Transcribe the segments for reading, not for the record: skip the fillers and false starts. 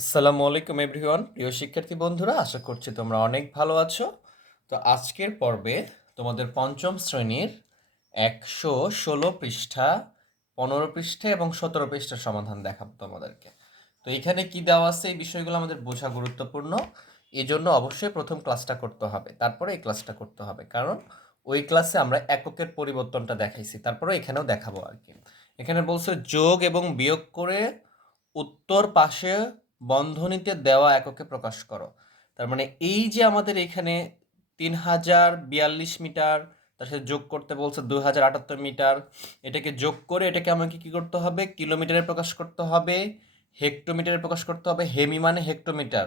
আসসালামু আলাইকুম এভরিওয়ান, প্রিয় শিক্ষার্থী বন্ধুরা, আশা করছি তোমরা অনেক ভালো আছো। তো আজকের পর্বে তোমাদের পঞ্চম শ্রেণীর 116 পৃষ্ঠা, 15 পৃষ্ঠা এবং 17 পৃষ্ঠার সমাধান দেখাবো তোমাদেরকে। তো এখানে কি দেওয়া আছে এই বিষয়গুলো আমাদের বোঝা গুরুত্বপূর্ণ। এই জন্য অবশ্যই প্রথম ক্লাসটা করতে হবে, তারপরে এই ক্লাসটা করতে হবে, কারণ ওই ক্লাসে আমরা এককের পরিবর্তনটা দেখাইছি, তারপরে এখানেও দেখাবো আর কি। এখানে বলছে যোগ এবং বিয়োগ করে উত্তর পাশে বন্ধনীতে দেওয়া এককে প্রকাশ করো। তার মানে এই যে আমাদের এখানে 3042 মিটার, তার সাথে যোগ করতে বলছে 2078 মিটার, এটাকে যোগ করে এটাকে আমাকে কি করতে হবে, কিলোমিটারে প্রকাশ করতে হবে, হেক্টোমিটারে প্রকাশ করতে হবে। হেমি মানে হেক্টোমিটার,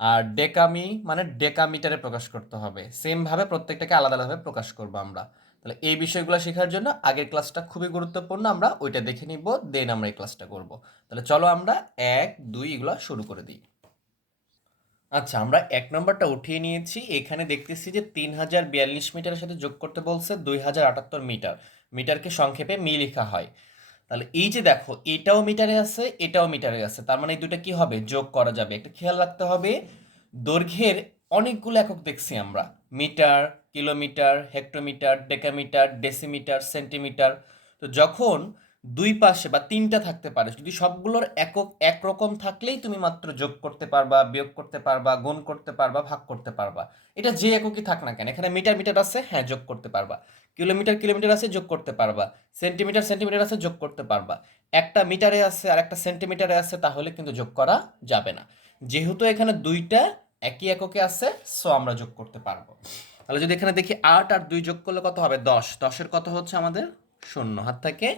আর ডেকামি মানে ডেকামিটারে প্রকাশ করতে হবে। সেমভাবে প্রত্যেকটাকে আলাদা আলাদাভাবে প্রকাশ করবো আমরা। তাহলে এই বিষয়গুলো শেখার জন্য আগের ক্লাসটা খুবই গুরুত্বপূর্ণ, আমরা ওইটা দেখে নিব, দেন আমরা এই ক্লাসটা করব। তাহলে চলো আমরা 1, 2 এগুলো শুরু করে দিই। আচ্ছা, আমরা 1 নম্বরটা উঠিয়ে নিয়েছি। এখানে দেখতেছি যে 3042 মিটারের সাথে যোগ করতে বলছে 2078 মিটার। মিটারকে সংক্ষেপে মি লেখা হয়। তাহলে এই যে দেখো, এটাও মিটারে আছে, এটাও মিটারে আছে, তার মানে এই দুটো কি হবে, যোগ করা যাবে। একটা খেয়াল রাখতে হবে, দৈর্ঘ্যের অনেকগুলো একক দেখছি আমরা, meter, kilometer, hectometer, decameter, decimeter, centimeter. তো যখন দুই পাশে বা তিনটা থাকতে পারে, যদি সবগুলোর একক একরকম থাকলেই তুমি মাত্র যোগ করতে পারবা, বিয়োগ করতে পারবা, গুণ করতে পারবা, ভাগ করতে পারবা। এটা যে এককই থাক না কেন, এখানে মিটার মিটার আছে, হ্যাঁ যোগ করতে পারবা। কিলোমিটার কিলোমিটার আছে, যোগ করতে পারবা। সেন্টিমিটার সেন্টিমিটার আছে, যোগ করতে পারবা। একটা মিটারে আছে আর একটা সেন্টিমিটারে আছে, তাহলে কিন্তু যোগ করা যাবে না। যেহেতু এখানে দুইটা একই এককে আছে, সো আমরা যোগ করতে পারবো। তাহলে যদি এখানে দেখি 8 আর 2 যোগ করলে কত হবে, 10। 10-এর কত হচ্ছে আমাদের 0, হাত থেকে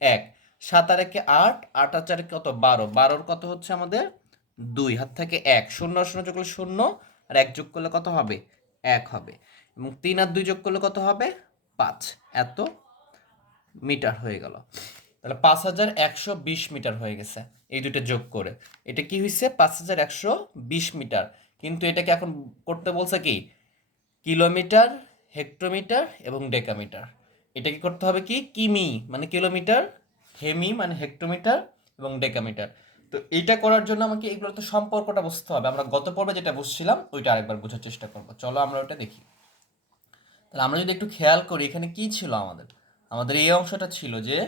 1। 7 আর 1 8, 8 আর 4 কত 12, 12-র কত হচ্ছে আমাদের 2, হাত থেকে 1। 0 আর 0 যোগ করলে 0, আর 1 যোগ করলে কত হবে, 1 হবে। এবং 3 আর 2 যোগ করলে কত হবে, 5। এত মিটার হয়ে গেল। তাহলে 5120 মিটার হয়ে গেছে এই দুটো যোগ করে। এটা কি হয়েছে, 5120 মিটার। কিন্তু এটাকে এখন করতে বলছে কি, কিলোমিটার, হেক্টোমিটার এবং ডেকামিটার। এটা কি করতে হবে, কি কিমি মানে কিলোমিটার, হেমি মানে হেক্টোমিটার এবং ডেকামিটার। তো এইটা করার জন্য আমাকে এগুলো তো সম্পর্কটা বুঝতে হবে। আমরা গত পর্বে যেটা বুঝছিলাম ওইটা আরেকবার বোঝার চেষ্টা করবো, চলো আমরা ওটা দেখি। তাহলে আমরা যদি একটু খেয়াল করি, এখানে কি ছিল আমাদের, আমাদের এই অংশটা ছিল যে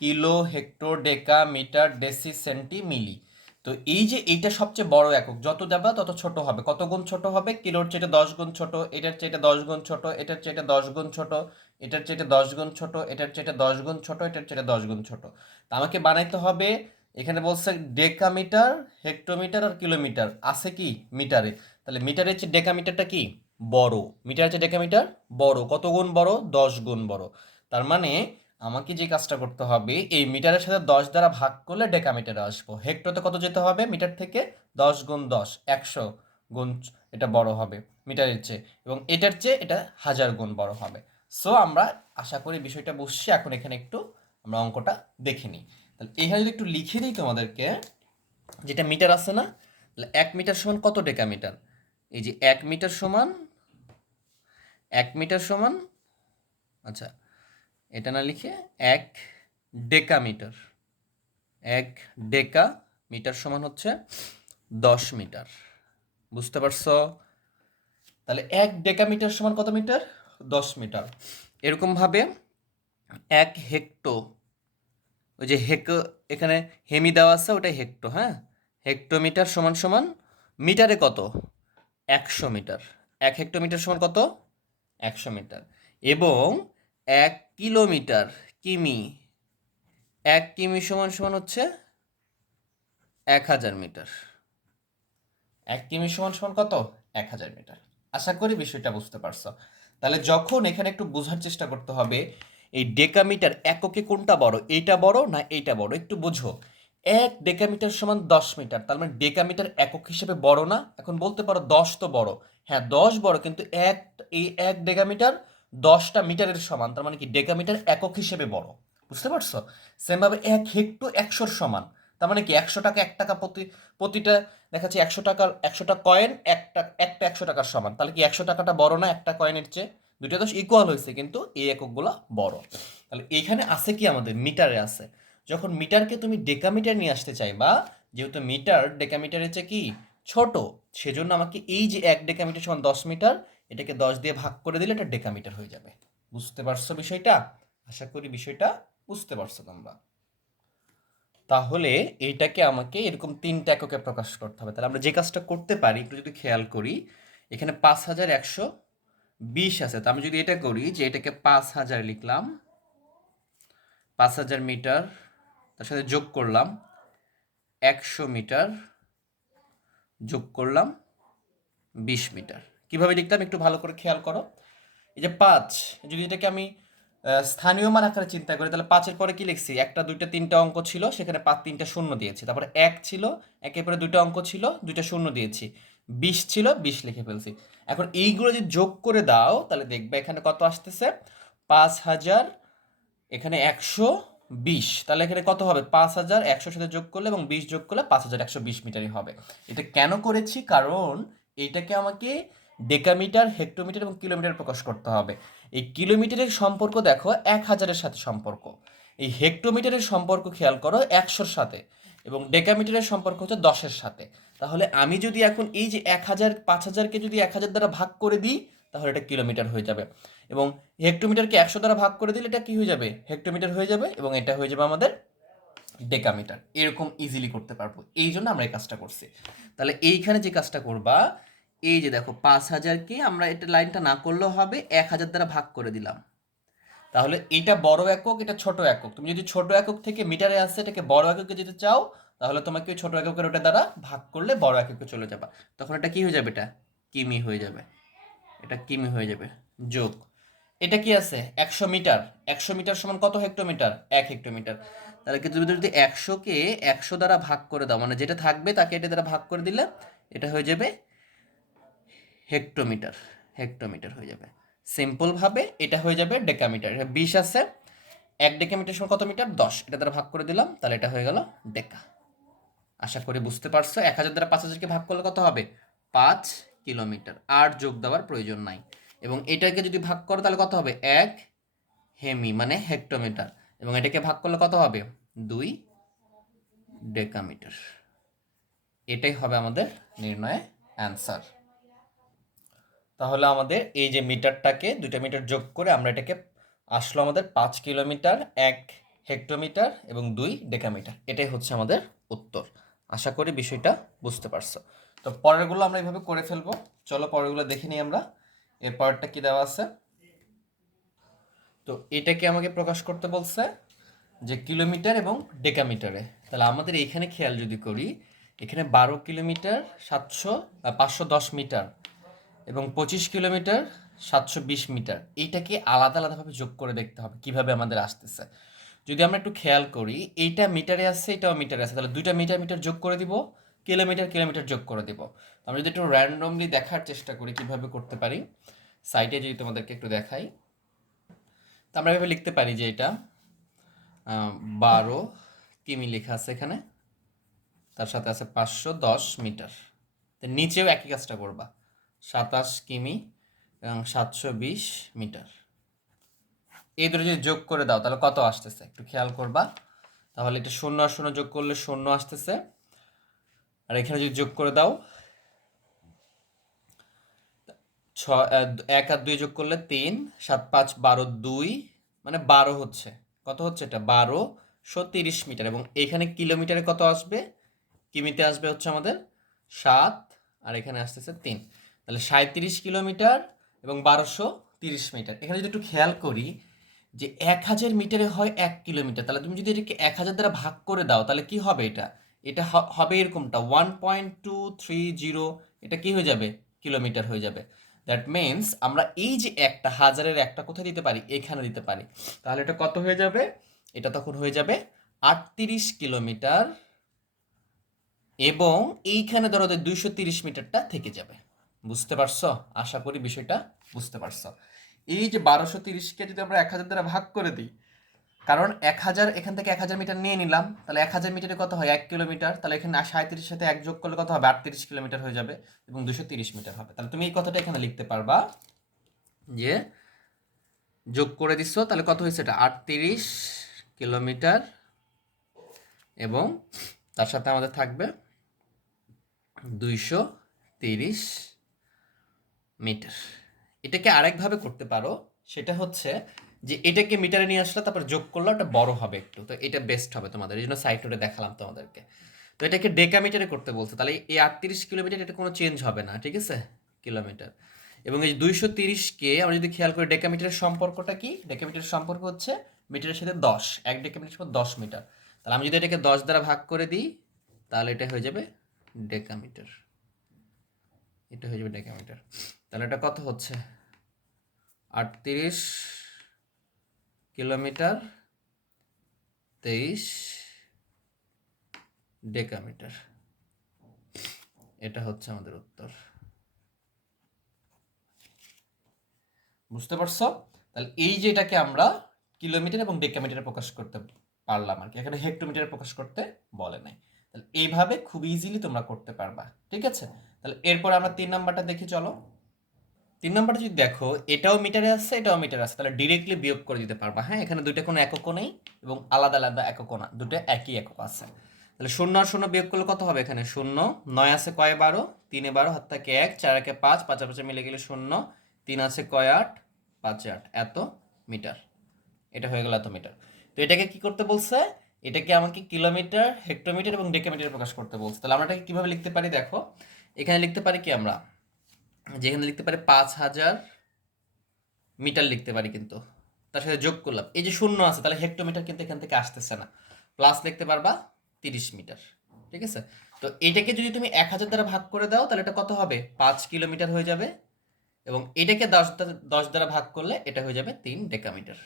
কিলো, হেক্টর, ডেকা, মিটার, ডেসি, সেন্টি, মিলি। তো এই যে এইটা সবচেয়ে বড় একক, যত যাবা তত ছোট হবে। কত গুণ ছোট হবে, কিলোর চেয়ে 10 গুণ ছোট, এটার চেয়ে 10 গুণ ছোট, এটার চেয়ে 10 গুণ ছোট, এটার চেয়ে 10 গুণ ছোট, এটার চেয়ে 10 গুণ ছোট, এটার চেয়ে 10 গুণ ছোট। তা আমাকে বানাইতে হবে, এখানে বলছে ডেকামিটার, হেক্টোমিটার আর কিলোমিটার আছে কি মিটারে। তাহলে মিটারের চেয়ে ডেকামিটারটা কি বড়, মিটারের চেয়ে ডেকামিটার বড়। কত গুণ বড়, 10 গুণ বড়। তার মানে আমাকে যে কাজটা করতে হবে, এই মিটারের সাথে 10 দ্বারা ভাগ করলে ডেকামিটারে আসবো। হেক্টরতে কত যেতে হবে, মিটার থেকে 10 গুণ 10, 100 গুণ, এটা বড় হবে মিটারের চেয়ে, এবং এটার চেয়ে এটা 1000 গুণ বড় হবে। সো আমরা আশা করি বিষয়টা বুঝছি। এখন এখানে একটু আমরা অঙ্কটা দেখে নিই। তাহলে এখানে যদি একটু লিখে দিই তোমাদেরকে, যেটা মিটার আছে না, তাহলে 1 মিটার সমান কত ডেকামিটার। এই যে 1 মিটার সমান, 1 মিটার সমান, আচ্ছা এটা না লিখে 1 ডেকামিটার, 1 ডেকা মিটার সমান হচ্ছে 10 মিটার। বুঝতে পারছো? তাহলে 1 ডেকামিটার সমান কত মিটার, 10 মিটার। এরকম ভাবে 1 হেক্টো, ওই যে এখানে হেমি দেওয়া আছে, ওটাই হেক্টো, হ্যাঁ। হেক্টোমিটার সমান সমান মিটারে কত, 100 মিটার। 1 হেক্টোমিটার সমান কত, 100 মিটার। এবং 1 কিলোমিটার, কিমি, 1 কিমি সমান সমান হচ্ছে 1000 মিটার। 1 কিমি সমান সমান কত, 1000 মিটার। আশা করি বিষয়টা বুঝতে পারছো। তাহলে যখন এখানে একটু বোঝার চেষ্টা করতে হবে, এই ডেকামিটার এককে কোনটা বড়, এইটা বড় না এইটা বড়, একটু বুঝো। 1 ডেকামিটার সমান 10 মিটার, তার মানে ডেকামিটার একক হিসেবে বড় না। এখন বলতে পারো 10 তো বড়, হ্যাঁ 10 বড়, কিন্তু এই 1 ডেকামিটার 10টা মিটারের সমান, তার মানে কি ডেকামিটার একক হিসেবে বড়। বুঝতে পারছো? সেমভাবে 1 হেক্টো 100-র সমান, তার মানে কি 100 টাকা, 1 টাকা প্রতিটা দেখাচ্ছি 100 টাকার, 100টা কয়েন একটা একটা 100 টাকার সমান। তাহলে কি 100 টাকাটা বড় না একটা কয়েনের চেয়ে? দুইটা তো ইকুয়াল হয়েছে, কিন্তু এই এককগুলো বড়। তাহলে এইখানে আছে কি আমাদের, মিটারে আছে। যখন মিটারকে তুমি ডেকামিটার নিয়ে আসতে চাইবা, যেহেতু মিটার ডেকামিটারের চেয়ে কি ছোট, সেজন্য আমাকে এই যে 1 ডেকামিটার সমান 10 মিটার, এটাকে 10 দিয়ে ভাগ করে দিলে এটা ডেকামিটার হয়ে যাবে। বুঝতে পারছো বিষয়টা? আশা করি বিষয়টা বুঝতে পারছো তোমরা। তাহলে এইটাকে আমাকে এরকম 3টা এককে প্রকাশ করতে হবে। তাহলে আমরা যে কাজটা করতে পারি একটু যদি খেয়াল করি, এখানে 5120 আছে। তো আমি যদি এটা করি যে এটাকে 5000 লিখলাম, 5000 মিটার, তার সাথে যোগ করলাম 100 মিটার, যোগ করলাম 20 মিটার। কিভাবে লিখতাম একটু ভালো করে খেয়াল করো। এই যে 5, যদি এটাকে আমি স্থানীয় মান আকারে চিন্তা করি, তাহলে 5-এর পরে কি লিখছি? 1টা 2টা 3টা অঙ্ক ছিল, সেখানে 3টা শূন্য দিয়েছি। তারপরে 1 ছিল, 1-এর পরে 2টা অঙ্ক ছিল, 2টা শূন্য দিয়েছি। 20 ছিল, 20 লিখে ফেলছি। এখন এইগুলো যদি যোগ করে দাও তাহলে দেখবে এখানে কত আসতেছে? 5000, এখানে 120। তাহলে এখানে কত হবে? 5100 সাথে যোগ করলে এবং 20 যোগ করলে 5120 মিটারই হবে। এটা কেন করেছি? কারণ এইটাকে আমাকে ডেকামিটার, হেক্টোমিটার এবং কিলোমিটার প্রকাশ করতে হবে। এই কিলোমিটারের সম্পর্ক দেখো 1000-এর সাথে সম্পর্ক, এই হেক্টোমিটারের সম্পর্ক খেয়াল করো 100-র সাথে, এবং ডেকামিটারের সম্পর্ক হচ্ছে 10-এর সাথে। তাহলে আমি যদি এখন এই যে 1000, 5000কে যদি 1000 দ্বারা ভাগ করে দিই তাহলে এটা কিলোমিটার হয়ে যাবে, এবং হেক্টোমিটারকে 100 দ্বারা ভাগ করে দিলে এটা কি হয়ে যাবে? হেক্টোমিটার হয়ে যাবে, এবং এটা হয়ে যাবে আমাদের ডেকামিটার। এরকম ইজিলি করতে পারবো, এই জন্য আমরা এই কাজটা করছি। তাহলে এইখানে যে কাজটা করবা, এই যে দেখো 5000কে আমরা এটা লাইনটা না করলেও হবে, 1000 দ্বারা ভাগ করে দিলাম। তাহলে এটা বড় একক, এটা ছোট একক। তুমি যদি ছোট একক থেকে মিটারে আসছে এটাকে বড় এককে যেতে চাও, তাহলে তোমাকে ছোট এককের ওটা দ্বারা ভাগ করলে বড় এককে চলে যাবা। তখন এটা কি হয়ে যাবে? এটা কিমি হয়ে যাবে, এটা কিমি হয়ে যাবে। যোগ, এটা কি আছে? 100 মিটার। 100 মিটার সমান কত হেক্টোমিটার? 1 হেক্টোমিটার। তাহলে কি তুমি যদি 100কে 100 দ্বারা ভাগ করে দাও, মানে যেটা থাকবে তাকে এটা দ্বারা ভাগ করে দিলে এটা হয়ে যাবে হেক্টোমিটার। হেক্টোমিটার হয়ে যাবে। সিম্পল ভাবে এটা হয়ে যাবে ডেকামিটার। এটা 20 আছে, 1 ডেকামিটার সমান কত মিটার? 10। এটা দ্বারা ভাগ করে দিলাম, তাহলে এটা হয়ে গেল ডেকা। আশা করি বুঝতে পারছো। 1000 দ্বারা 5000কে ভাগ করলে কত হবে? 5 কিলোমিটার। আর যোগ দেওয়ার প্রয়োজন নাই। এবং এটাকে যদি ভাগ করো তাহলে কত হবে? 1 হেমি মানে হেক্টোমিটার, এবং এটাকে ভাগ করলে কত হবে? 2 ডেকামিটার। এটাই হবে আমাদের নির্ণয়ে অ্যান্সার। তাহলে আমাদের এই যে মিটারটাকে 2টা মিটার যোগ করে আমরা এটাকে আসলো আমাদের 5 কিলোমিটার, 1 হেক্টোমিটার এবং 2 ডেকামিটার। এটাই হচ্ছে আমাদের উত্তর। আশা করি বিষয়টা বুঝতে পারছো। তো পরেরগুলো আমরা এইভাবে করে ফেলবো। চলো পরেরগুলো দেখে নিই আমরা। এর পরেরটা কি দেওয়া আছে? তো এটাকে আমাকে প্রকাশ করতে বলছে যে কিলোমিটার এবং ডেকামিটারে। তাহলে আমাদের এইখানে খেয়াল যদি করি, এখানে 12 কিলোমিটার 510 মিটার এবং 25 কিলোমিটার 720 মিটার, এইটাকে আলাদা আলাদাভাবে যোগ করে দেখতে হবে কিভাবে আমাদের আসতেছে। যদি আমরা একটু খেয়াল করি, এইটা মিটারে আসছে, এটাও মিটারে আছে, তাহলে 2টা মিটার মিটার যোগ করে দিব, কিলোমিটার কিলোমিটার যোগ করে দিব। আমরা যদি একটু র্যান্ডমলি দেখার চেষ্টা করি কিভাবে করতে পারি, সাইটে যদি তোমাদেরকে একটু দেখাই, তো আমরা এভাবে লিখতে পারি যে এটা 12 কিমি লেখা আছে এখানে, তার সাথে আছে 510 মিটার। তো নিচেও একই কাজটা করবা, 27 কিমি এবং 720 মিটার। এই দুটো যদি যোগ করে দাও তাহলে কত আসতেছে একটু খেয়াল করবা। তাহলে এটা 0 আর 0 যোগ করলে 0 আসতেছে, আর এখানে যদি যোগ করে দাও 1 আর 2 যোগ করলে 3, 7 5 12, 2 মানে 12 হচ্ছে। কত হচ্ছে এটা? 1230 মিটার। এবং এখানে কিলোমিটারে কত আসবে? কিমিতে আসবে হচ্ছে আমাদের 7, আর এখানে আসতেছে 3। তাহলে 37 কিলোমিটার এবং 1230 মিটার। এখানে যদি একটু খেয়াল করি যে 1000 মিটারে হয় 1 কিলোমিটার, তাহলে তুমি যদি এটাকে 1000 দ্বারা ভাগ করে দাও তাহলে কি হবে? এটা এটা হবে এরকমটা 1.230, এটা কি হয়ে যাবে? কিলোমিটার হয়ে যাবে। দ্যাট মিনস আমরা এই যে একটা হাজারের একটা কোথায় দিতে পারি? এখানে দিতে পারি। তাহলে এটা কত হয়ে যাবে? এটা তখন হয়ে যাবে 38 কিলোমিটার, এবং এইখানে ধরো 230 মিটারটা থেকে যাবে। বুঝতে পারছো? আশা করি বিষয়টা বুঝতে পারছো। এই যে 1230কে যদি আমরা 1000 দ্বারা ভাগ করে দিই, কারণ 1000 এখান থেকে 1000 মিটার নিয়ে নিলাম, তাহলে 1000 মিটারে কত হয়? 1 কিলোমিটার। তাহলে এখানে 37 সাথে 1 যোগ করলে কত হবে? 38 কিলোমিটার হয়ে যাবে, এবং 230 মিটার হবে। তাহলে তুমি এই কথাটা এখানে লিখতে পারবা যে যোগ করে দিচ্ছ, তাহলে কত হয়েছে? এটা 38 কিলোমিটার এবং তার সাথে আমাদের থাকবে 230 মিটার। এটাকে আরেকভাবে করতে পারো, সেটা হচ্ছে যে এটাকে মিটারে নিয়ে আসলে তারপর যোগ করলে ওটা বড় হবে একটু, তো এটা বেস্ট হবে তোমাদের, এই জন্য সাইড নোটে দেখালাম তোমাদেরকে। তো এটাকে ডেকামিটারে করতে বলছে, তাহলে এই 38 কিলোমিটার এটা কোনো চেঞ্জ হবে না, ঠিক আছে, কিলোমিটার। এবং এই 230কে আমরা যদি খেয়াল করি ডেকামিটারের সম্পর্কটা কি, ডেকামিটারের সম্পর্ক হচ্ছে মিটারের সাথে 10, এক ডেকামিটার সমান 10 মিটার। তাহলে আমি যদি এটাকে 10 দ্বারা ভাগ করে দিই তাহলে এটা হয়ে যাবে ডেকামিটার, এটা হয়ে যাবে ডেকামিটার। তাহলে এটা কত হচ্ছে, 38 কিলোমিটার 23 ডেকামিটার, এটা হচ্ছে আমাদের উত্তর। বুঝতে পারছো? তাহলে এই যে এটাকে আমরা কিলোমিটার এবং ডেকামিটারে প্রকাশ করতে পারলাম আর কি, এখানে হেক্টোমিটারে প্রকাশ করতে বলে নাই। তাহলে এইভাবে খুব ইজিলি তোমরা করতে পারবা, ঠিক আছে। তাহলে এরপর আমরা 3 নাম্বারটা দেখি, চলো। 3 নাম্বারটা যদি দেখো, এটাও মিটারে আছে এটাও মিটারে আছে, তাহলে ডিরেক্টলি বিয়োগ করে দিতে পারবা। হ্যাঁ, এখানে দুইটা কোনো এককও নেই এবং আলাদা আলাদা এককও না, দুটো একই একক আছে। তাহলে 0 আর 0 বিয়োগ করলে কত হবে, এখানে 0, 9 আছে কয় 12, 3 12, হাত থাকে 1, 4 একে 5, 5 আর 5 মিলে গেলে 0, 3 আছে কয় 8, 5 8, এত মিটার। এটা হয়ে গেল এত মিটার। তো এটাকে কি করতে বলছে, এটাকে আমাকে কিলোমিটার, হেক্টোমিটার এবং ডেকামিটারে প্রকাশ করতে বলছে। তাহলে আমরা এটাকে কিভাবে লিখতে পারি দেখো, এখানে লিখতে পারি কি আমরা, যেখানে লিখতে পারি 5000 মিটার লিখতে পারি, কিন্তু তার সাথে যোগ করলাম এই যে 0 আছে, তাহলে হেক্টোমিটার কিন্তু এখান থেকে আসতেছে না, প্লাস লিখতে পারবা 30 মিটার, ঠিক আছে। তো এটাকে যদি তুমি 1000 দ্বারা ভাগ করে দাও তাহলে এটা কত হবে, 5 কিলোমিটার হয়ে যাবে। এবং এটাকে 10 দ্বারা ভাগ করলে এটা হয়ে যাবে 3 ডেকামিটার,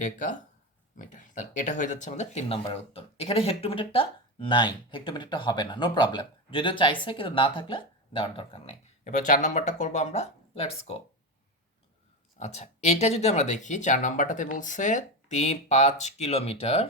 ডেকামিটার। তাহলে এটা হয়ে যাচ্ছে আমাদের 3 নম্বরের উত্তর। এখানে হেক্টোমিটারটা নাই, হেক্টোমিটারটা হবে না, নো প্রবলেম, যদিও চাইছে কিন্তু না থাকলে দেওয়ার দরকার নেই। এবার 4 নম্বরটা করবো আমরা, লেটস গো। আচ্ছা, এটা যদি আমরা দেখি 4 নাম্বারটাতে বলছে 5 কিলোমিটার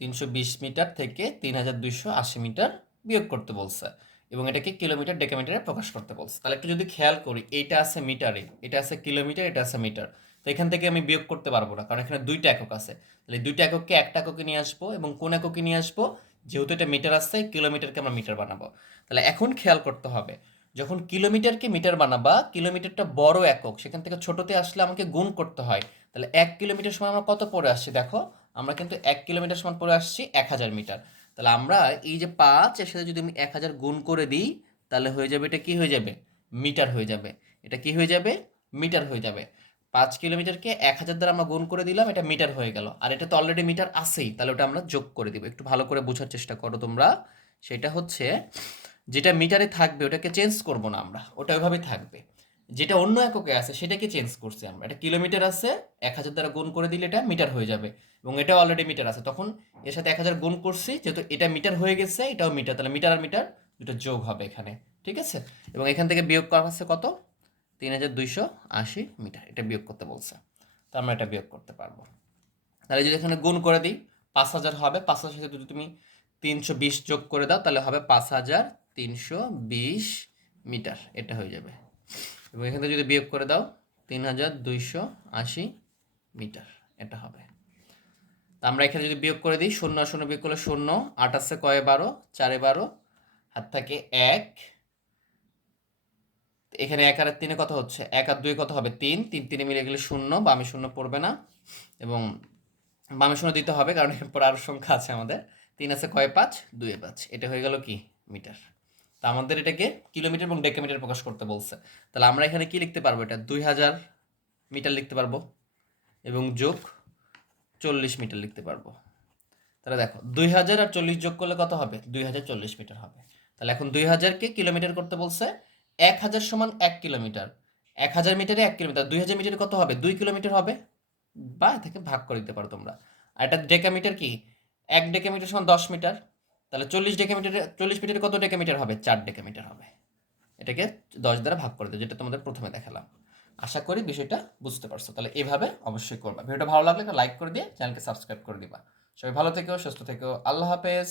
320 মিটার থেকে 3280 মিটার বিয়োগ করতে বলছে এবং এটাকে কিলোমিটার ডেকামিটারে প্রকাশ করতে বলছে। তাহলে একটু যদি খেয়াল করি, এইটা আছে মিটারে, এটা আছে কিলোমিটার, এটা আছে মিটার। তো এখান থেকে আমি বিয়োগ করতে পারবো না, কারণ এখানে দুইটা একক আছে। তাহলে এই দুইটা একককে একটা এককে নিয়ে আসবো, এবং কোন এককে নিয়ে আসবো, যেহেতু এটা মিটার আছে কিলোমিটারকে আমরা মিটার বানাবো। তাহলে এখন খেয়াল করতে হবে, যখন কিলোমিটারকে মিটার বানাবা, কিলোমিটারটা বড় একক, সেখান থেকে ছোটতে আসলে আমাকে গুণ করতে হয়। তাহলে 1 কিলোমিটার সমান আমরা কত পড়ে আসছি দেখো, আমরা কিন্তু 1 কিলোমিটার সমান পড়ে আসছি 1000 মিটার। তাহলে আমরা এই যে 5 এর সাথে যদি আমি 1000 গুণ করে দিই তাহলে হয়ে যাবে, এটা কি হয়ে যাবে, মিটার হয়ে যাবে। এটা কি হয়ে যাবে, মিটার হয়ে যাবে। 5 কিলোমিটারকে 1000 দ্বারা আমরা গুণ করে দিলাম, এটা মিটার হয়ে গেল। আর এটা তো অলরেডি মিটার আছেই, তাহলে ওটা আমরা যোগ করে দিব। একটু ভালো করে বোঝার চেষ্টা করো তোমরা। সেটা হচ্ছে, যেটা মিটারে থাকবে ওটাকে চেঞ্জ করব না আমরা, ওটা ওইভাবে থাকবে। যেটা অন্য এককে আছে সেটাকে চেঞ্জ করছি আমরা। এটা কিলোমিটার আছে, 1000 দ্বারা গুণ করে দিলে এটা মিটার হয়ে যাবে, এবং এটা অলরেডি মিটার আছে, তখন এর সাথে 1000 গুণ করছি, যেহেতু এটা মিটার হয়ে গেছে এটাও মিটার, তাহলে মিটার আর মিটার দুটো যোগ হবে এখানে, ঠিক আছে। এবং এখান থেকে বিয়োগ করা হচ্ছে কত, 3280 মিটার, এটা বিয়োগ করতে বলছে। তো আমরা এটা বিয়োগ করতে পারবো। তাহলে যদি এখানে গুণ করে দিই 5000 হবে, 5000 সাথে যদি তুমি 320 যোগ করে দাও তাহলে হবে 5320 মিটার, এটা হয়ে যাবে। এবং এখান থেকে যদি বিয়োগ করে দাও 3280 মিটার, এটা হবে। তা আমরা এখানে যদি বিয়োগ করে দিই, 0 আর 0 বিয়োগ করলে 0, 8 আছে কয়ে 12, 4 12, হাত থাকে 1, এখানে 1 আর 3 কত হচ্ছে, 1 আর 2 কত হবে, 3, 3 3 মিলে গেলে 0, বামে 0 পড়বে না, এবং বামে 0 দিতে হবে কারণ এরপর আরো সংখ্যা আছে আমাদের। 3 আছে কয় 5, 2 5, এটা হয়ে গেল কি, মিটার। তা আমাদের এটাকে কিলোমিটার এবং ডেকামিটার প্রকাশ করতে বলছে। তাহলে আমরা এখানে কি লিখতে পারবো, এটা 2000 মিটার লিখতে পারবো এবং যোগ 40 মিটার লিখতে পারবো। তাহলে দেখো 2000 আর 40 যোগ করলে কত হবে, 2040 মিটার হবে। তাহলে এখন 2000কে কিলোমিটার করতে বলছে, 1000 সমান 1 কিলোমিটার, 1000 মিটারে 1 কিলোমিটার, 2000 মিটারে কত হবে, 2 কিলোমিটার হবে, বা এ থেকে ভাগ করে দিতে পারো তোমরা। আর এটা ডেকামিটার কি, 1 ডেকামিটার সমান 10 মিটার, তাহলে 40 ডেকামিটারে, 40 মিটারে কত ডেকামিটার হবে, 4 ডেকামিটার হবে। এটাকে 10 দ্বারা ভাগ করে দাও, যেটা তোমাদের প্রথমে দেখালাম। আশা করি বিষয়টা বুঝতে পারছো। তাহলে এভাবে অবশ্যই করবা। ভিডিওটা ভালো লাগলে একটা লাইক করে দিয়ে চ্যানেলকে সাবস্ক্রাইব করে দিবা। সবাই ভালো থেকো, সুস্থ থেকো, আল্লাহ হাফেজ।